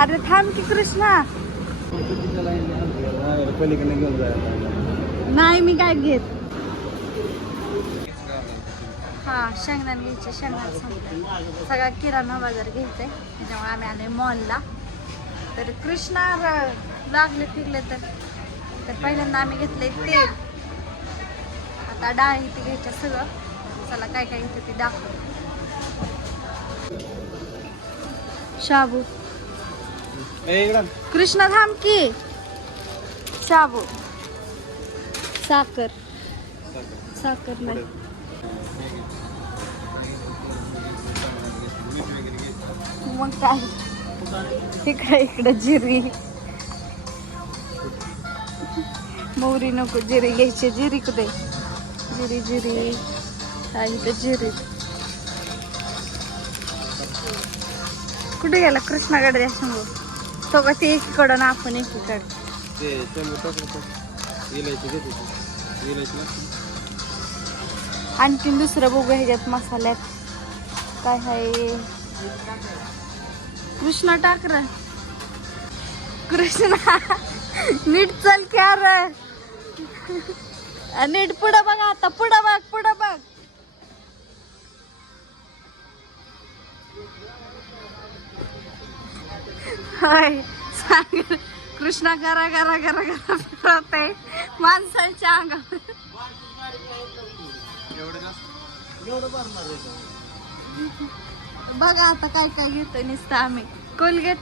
अरे थांब की कृष्णा. नाही मी काय घेत. हा शेंगदाण घ्यायचे शेंगदाण संपले सगळा किराणा बाजार घ्यायचाय. त्याच्यामुळे आम्ही आलोय मॉलला तर कृष्णा लागले फिरले तर. तर पहिल्यांदा आम्ही घेतले तेल आता डाळ इथे घ्यायच्या सगळं. चला काय काय घेतं ते दाखव. शाबू. कृष्णा धाम की? शाबू. साखर. साखर नाही. मग काय? तिकडे इकडे जिरी. मोहरी नको जिरी घ्यायची जिरी कुठे? जिरी जिरी. हा इथं जिरी. कुठे गेला? कृष्णाकडे द्या सांगू तो का ते एकीकडं ना आपण एकीकडे. ते टोमॅटो टाकलं इलायची घेत होती. इलायची लागते आणखीन दुसरं बघू ह्याच्यात मसाल्यात. काय आहे कृष्णा टाक र कृष्णा. नीट चल क्या र नीट पुढं बघ आता पुढं बघ पुढं बघ. होय. सागर कृष्णा घरा घरा घरा करा फिरवते. माणसाच्या अंगावर. बघा आता काय काय घेतो नुसतं आम्ही. कोलगेट.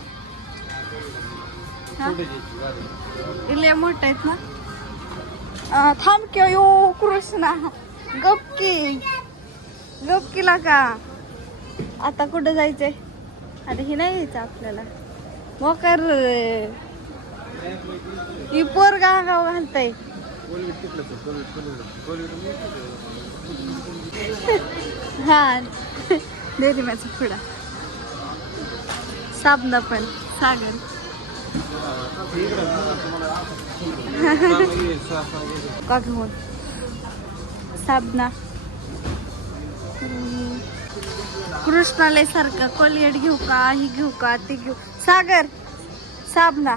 इले मोठ आहेत ना? थांब किंवा यो कृष्णा. गपकी गपकीला का आता कुठं जायचंय? आता हे नाही घ्यायचं आपल्याला. मोकर. ही पोर गाव घालतय. कोलगेट हा डेअरी माझा पुडा साबणा पण सागर. का घेऊन साबणा. कृष्णालय सारखा कोलगेट घेऊ का ही घेऊ का ते घेऊ. सागर साबणा.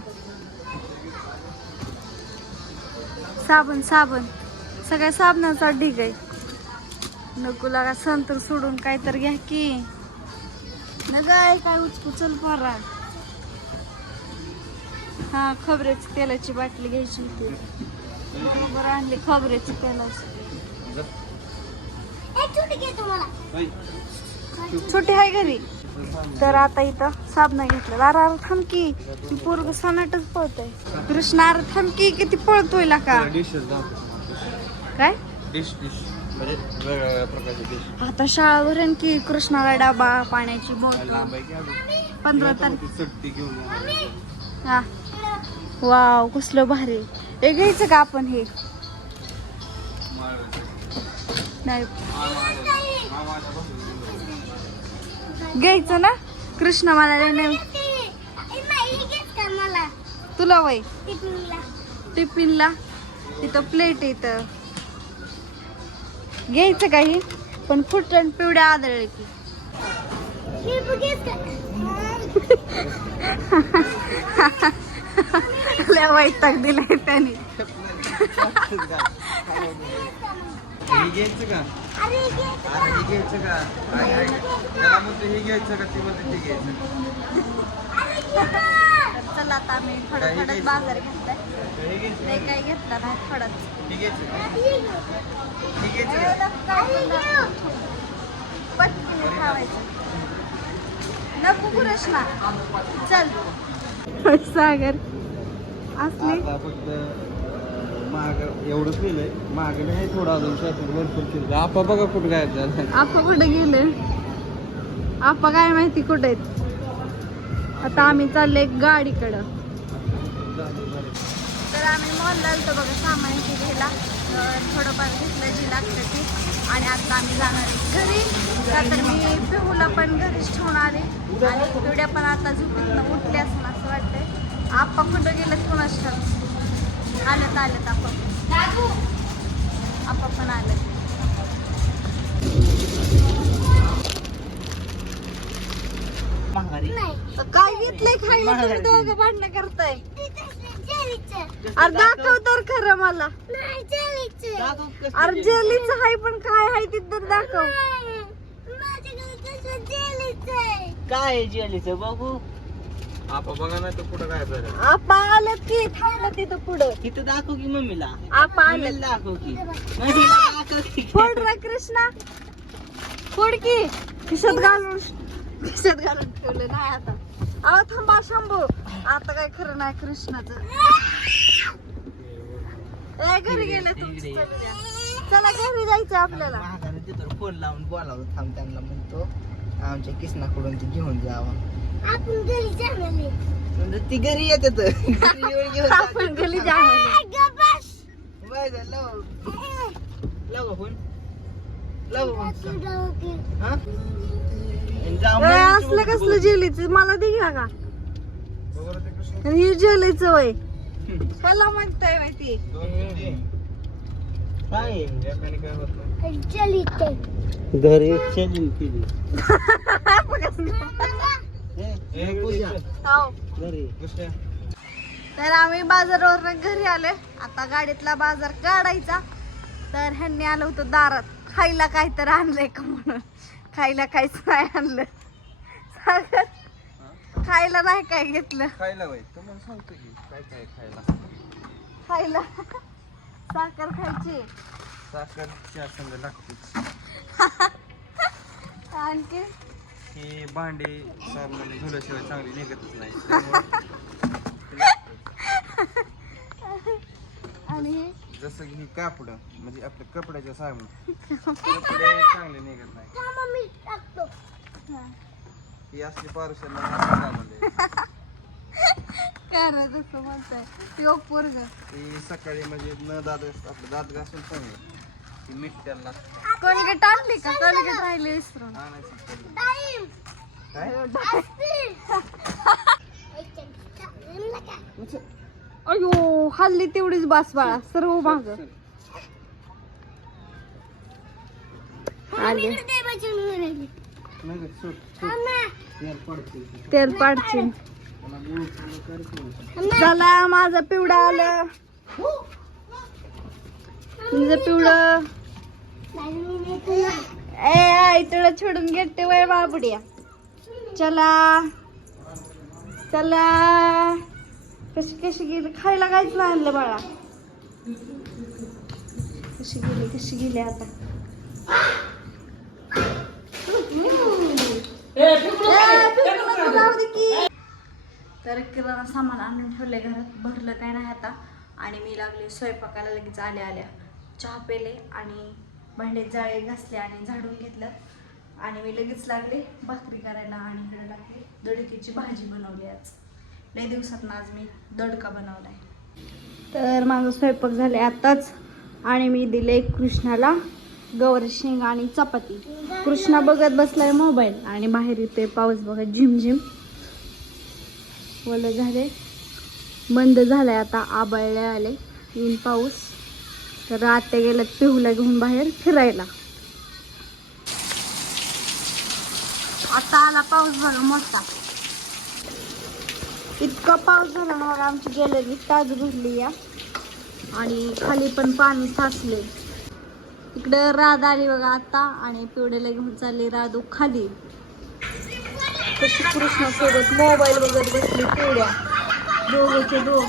साबण साबण. सगळ्या साबणाचा ढीग आहे. नको लागा संतर सोडून काय तर घ्या की. न गाय काय उचकू? चल परा. हा खबऱ्याची तेलाची बाटली घ्यायची होती. बरं आणली खबऱ्याची तेलाची. छोटी आहे घरी. तर आता इथं साबणा घेतलं. अरे अरे थांब की. पोरग सनाटच पळतय. कृष्णा अरे थांब की किती पळतोय ला का? काय? म्हणजे आता शाळा भरेन की कृष्णाला डबा पाण्याची बॉटल अजून? पंधरा तारीख. हा. वाव कसलं भारी. हे घ्यायचं का आपण हे. नाही. घ्यायचं ना? कृष्ण मला नाही. तुला वय? टिफिनला. तिथं प्लेट इथं. घ्यायचं काही? पण फुटण पिवड्या आदळले की लय वैताग दिलाय त्याने. घ्यायचं का? हे घ्यायचं का. त्याला म्हणतो हे घ्यायचं का? ती म्हणते ते घ्यायचं. तर चला आता आम्ही थोडं घ्यायचं? बाजार घेतलाय. हे घ्यायचं? नाही काही घेतला नाही हे घ्यायचं का? हे घ्यायचं का? पटकन खावायचं. नको कृष्णा चल. सागर असले? आता फक्त अं, एवढंच लिहिलंय. महाग आहे थोडं अजून भरपूर केलं आपा बघा कुठं काय झालं. आपा कुठे गेले? आपा काय माहिती कुठे आहेत? आता आम्ही चालले गाडीकडं. तर आम्ही मॉलला आलतो बघा सामान हे घ्यायला. तर थोडंफार घेतलं जी लागतं ती. आणि आता आम्ही जाणार आहे घरी. का तर मी पिहूला पण घरीच ठेवून आले. आणि पिढ्या पण आता झोपीतनं उठले असं असं वाटतंय. आप्पा कुठं गेलं कोणाच ठाऊक आलेत आप्पा पण महागारी काय घेतलंय खायला तुम्ही दोघं भांडणं करताय. अरे दाखव तर खरं मला. अरे जेलीच? हाय पण काय हाय ते तर दाखव काय आहे जेलीचं? बघू. आपा बघा ना तर कुठं काय आपा आलं की थांबलं तिथं पुढं. तिथं दाखव की मम्मीला. आपा आलं मम्मीला दाखव की. मम्मीला दाखव की. फोड रे कृष्णा. फोड की. खिशात घालून खिशात घालून ठेवलं नाही आता. अहो थांबा शंभू. आता काय खरं नाही कृष्णाचं. ए घरी गेले तुमची चला घरी जायचं आपल्याला. महागारी तिथं फोन लावून बोलावं थांब त्यांना म्हणतो. आमच्या किसनाकडून ती घेऊन जावा. म्हणजे ती घरी येते तर. घरी येऊन घेऊन आपण घरी जायला बाय लाव. लाव फोन लाव फोन हा? आणि जा ए, मम्मीची असलं कसलं जेलीच मला दे घ्या का? ते आणि हे जेलीच वय. मला म्हणताय माहिती. काय? नाही घरी केली ए, पूजा हो. घरी कृष्ण तर आम्ही बाजारावर घरी आलोय. आता गाडीतला बाजार काढायचा. तर ह्यांनी आलं होतं दारात. खायला काय तर आणलंय का म्हणून? खायला काहीच नाही आणलं. सागर खायला नाही काय घेतलं? खायला वय तुम्हाला सांगतो की काय काय खायला. खायला. साखर खायची. साखर चहा संग लागते आणखी? ही भांडी साबणाने धुल्याशिवाय चांगली निघतच नाही. त्यामुळं आणि जसं की ही कापड म्हणजे आपल्या कपड्याच्या साबण. कपडे चांगले निघत नाही. ही असली पारुशाला करा जसं म्हणताय. त्यो पोरग. ही सकाळी म्हणजे न दात आपलं दात घासून चांगलं ती कोलगेट आणली का? कोलगेट राहिली विसरून? काय अयो हल्ली तेवढीच बास बाळा सर्व माग. आले. तेल पाडची झाला माझा चला पिवडा आलं. तुझं पिवळं. ए आई तुला छोडून घेते वय बाबड्या. चला. चला. कशी कशी गेली? खायला काहीच नाही आणलं बाळा. कशी गेली कशी गेली आता. तर किराणा सामान आणून ठेवलंय घरात. भरलं काय नाही आता. आणि मी लागले स्वयंपाकाला लगेच आल्या आल्या. चहा पेले आणि भांडे जाळे घासले आणि झाडून घेतलं. आणि मी लगेच लागले भाकरी करायला आणि इकडे लागले. दडकीची भाजी बनवली आज. लई दिवसात आज मी दडका बनवलाय. तर माझा स्वयंपाक झाले आताच. आणि मी दिले कृष्णाला गवर शेंग आणि चपाती. कृष्णा बघत बसलाय मोबाईल आणि बाहेर येते पाऊस बघा झिमझिम. ओलं झाले बंद झालंय आता आबळले आले. येईन पाऊस. तर आत्या गेल्यात पिहूला घेऊन बाहेर फिरायला. आता आला पाऊस झाला मोठा. इतका पाऊस झाला ना आमची गॅलरी ताज भरली या. आणि खाली पण पाणी साचले इकडं राध आली बघा आता आणि पिवड्याला घेऊन चालली राधू खाली. कशी कृष्णासोबत मोबाईल वगैरे बसली पिवड्या. दोघेचे दोघ.